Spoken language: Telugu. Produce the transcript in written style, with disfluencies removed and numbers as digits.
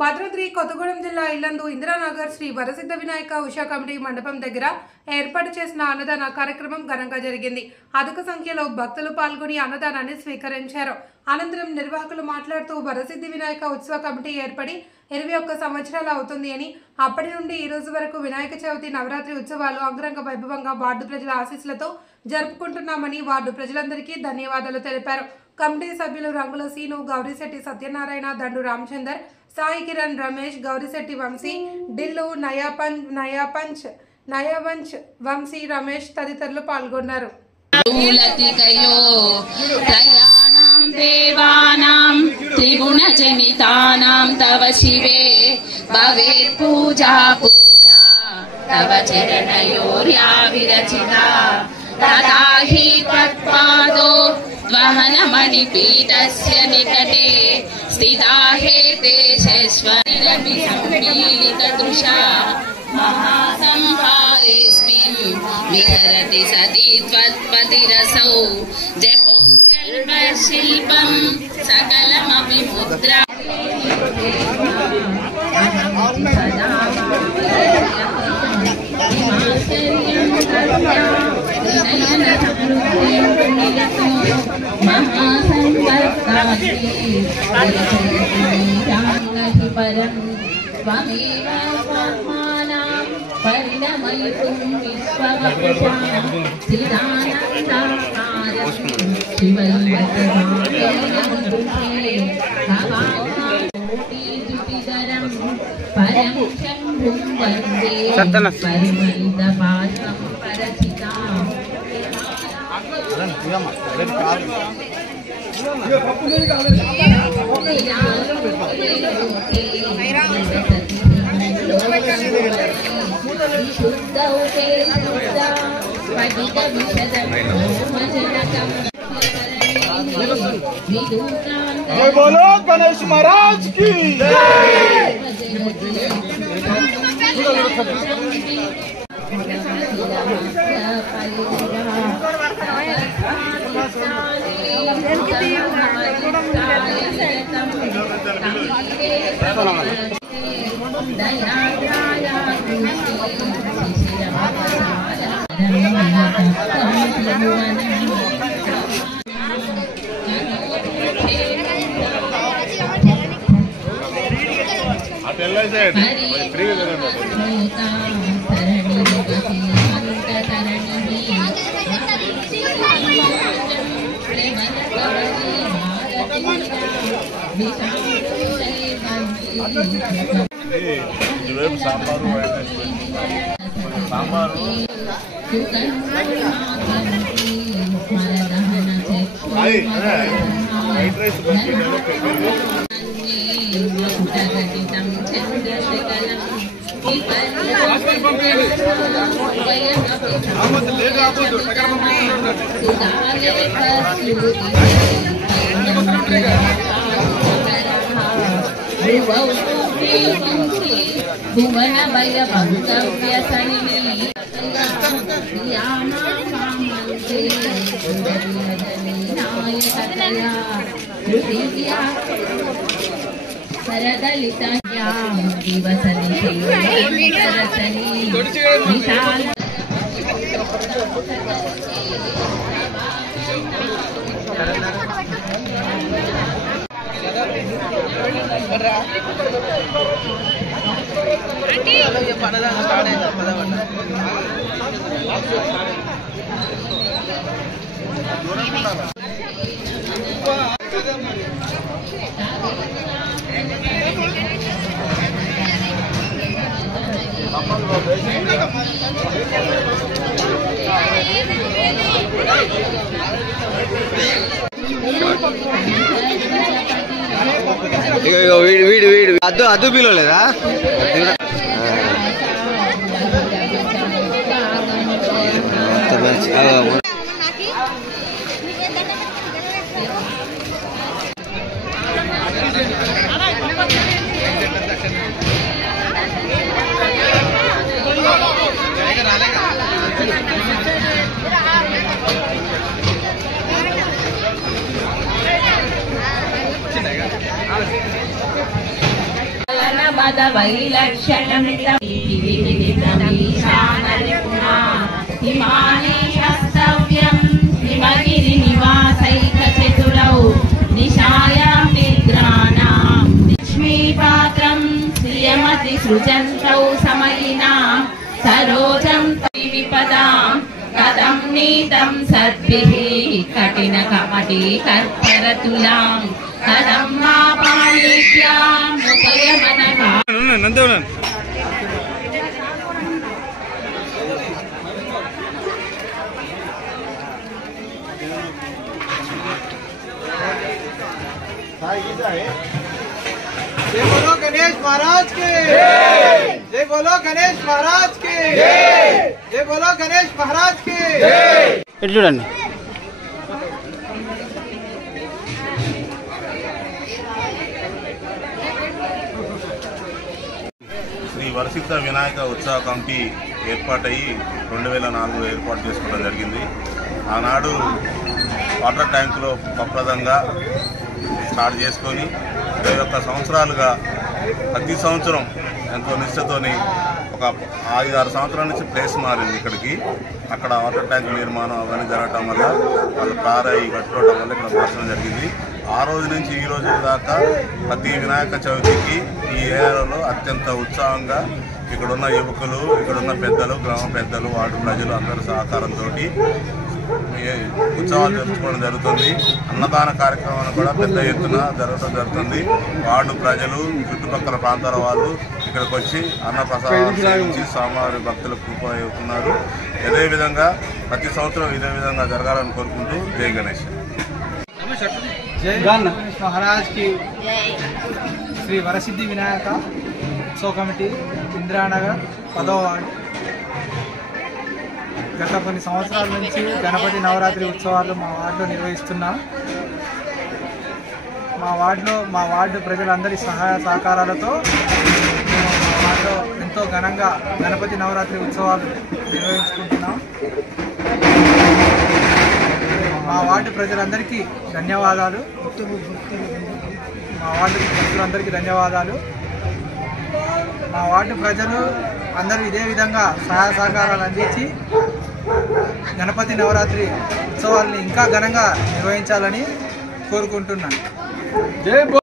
భద్రాద్రి కొత్తగూడెం జిల్లా ఇల్లందు ఇందిరానగర్ శ్రీ వరసిద్ధ వినాయక ఉషా కమిటీ మండపం దగ్గర ఏర్పాటు చేసిన అన్నదాన కార్యక్రమం ఘనంగా జరిగింది. అధిక సంఖ్యలో భక్తులు పాల్గొని అన్నదానాన్ని స్వీకరించారు. అనంతరం నిర్వాహకులు మాట్లాడుతూ వరసిద్ధి వినాయక ఉత్సవ కమిటీ ఏర్పడి 21 సంవత్సరాలు అవుతుంది అని, అప్పటి నుండి ఈ రోజు వరకు వినాయక చవితి నవరాత్రి ఉత్సవాలు అంగరంగ వైభవంగా వార్డు ప్రజల ఆశీస్సులతో జరుపుకుంటున్నామని వార్డు ప్రజలందరికీ ధన్యవాదాలు తెలిపారు. కమిటీ సభ్యులు రంగుల సీను, గౌరిశెట్టి సత్యనారాయణ, దండు రామచందర్, సాయి కిరణ్, రమేష్, గౌరిశెట్టి వంశీ, డిల్లు, నయావంచ్ వంశీ, రమేష్ తదితరులు పాల్గొన్నారు. त्रिगुणजनितानां तव शिवे भवेत् पूजा पूजा तव चरणयोर्या विरचिता तदा हि त्वत्पादो वहनमणिपीठस्य निकटे स्थिता हे देशेश्वरिरपि सम्मीलितदृशा महासंहारेऽस्मिन् विहरति सति त्वत्पतिरसौ शिल्पं सकलमपि मुद्रा त्वमेव स्वात्मानां परिणमयितुं विश्ववपुषां चिदानन्दाकारं शिवैवतमाकोटिजुटिधरं परं शम्भुं वन्दे परिमलितपाशं परचिताम् बोलो गणेश महाराज की भुवन भय भक्तव्य सनिधि सरदलितायां दिवसनि వీడు అద్దు పిలవలేదా? हिमानि शस्तव्यं हिमगिरिनिवासैकचतुरौ निशायां निद्राणां लक्ष्मीपात्रं श्रियमति सृजन्तौ समयिनां सरोजं विपदां कथं नीतं सद्भिः कठिनकमटीकर्परतुलां कथं मा पाणिभ्यां मुखयमनघा जय बोलो गणेश महाराज के, जय बोलो गणेश महाराज के, जय बोलो गणेश महाराज के। ఇటు చూడండి. శ్రీ వరసిద్ధ వినాయక ఉత్సవ కమిటీ ఏర్పాటయ్యి 2004లో ఏర్పాటు చేసుకోవడం జరిగింది. ఆనాడు వాటర్ ట్యాంకులో ప్రప్రదంగా స్టార్ట్ చేసుకొని 21 సంవత్సరాలుగా ప్రతి సంవత్సరం ఎంతో నిష్ఠతోని ఒక 5-6 సంవత్సరాల నుంచి ప్లేస్ మారింది ఇక్కడికి. అక్కడ వాటర్ ట్యాంక్ నిర్మాణం అవన్నీ జరగటం వల్ల వాళ్ళు ప్రారయి కట్టుకోవడం వల్ల ఇక్కడ మార్చడం జరిగింది. ఆ రోజు నుంచి ఈ రోజు దాకా ప్రతి వినాయక చవితికి ఈ ఏరియాలో అత్యంత ఉత్సాహంగా ఇక్కడున్న యువకులు, ఇక్కడున్న పెద్దలు, గ్రామ పెద్దలు, వార్డు ప్రజలు అందరి సహకారంతో ఉత్సవాలు జరుపుకోవడం జరుగుతుంది. అన్నదాన కార్యక్రమాలు కూడా పెద్ద ఎత్తున జరగడం జరుగుతుంది. వార్డు ప్రజలు, చుట్టుపక్కల ప్రాంతాల వాళ్ళు ఇక్కడికి వచ్చి అన్నప్రసాదం సేవించి స్వామివారి భక్తులకు ఉపయోగిస్తున్నారు. అదేవిధంగా ప్రతి సంవత్సరం ఇదే విధంగా జరగాలని కోరుకుంటూ జై గణేష్. जय गणेश महाराज की। श्री वरसिद्धि विनायक उत्सव कमिटी इंदिरानगर 10వ వార్డు గత కొన్ని సంవత్సరాల నుంచి గణపతి నవరాత్రి ఉత్సవాలు మా వార్డులో నిర్వహిస్తున్నాం. మా వార్డు ప్రజలందరి సహాయ సహకారాలతో మా వార్డులో ఎంతో ఘనంగా గణపతి నవరాత్రి ఉత్సవాలు నిర్వహించుకుంటున్నాం. మా వార్డు ప్రజలందరికీ ధన్యవాదాలు. మా వార్డు ప్రజలు అందరూ ఇదే విధంగా సహాయ సహకారాలు అందించి గణపతి నవరాత్రి ఉత్సవాల్ని ఇంకా ఘనంగా నిర్వహించాలని కోరుకుంటున్నాను.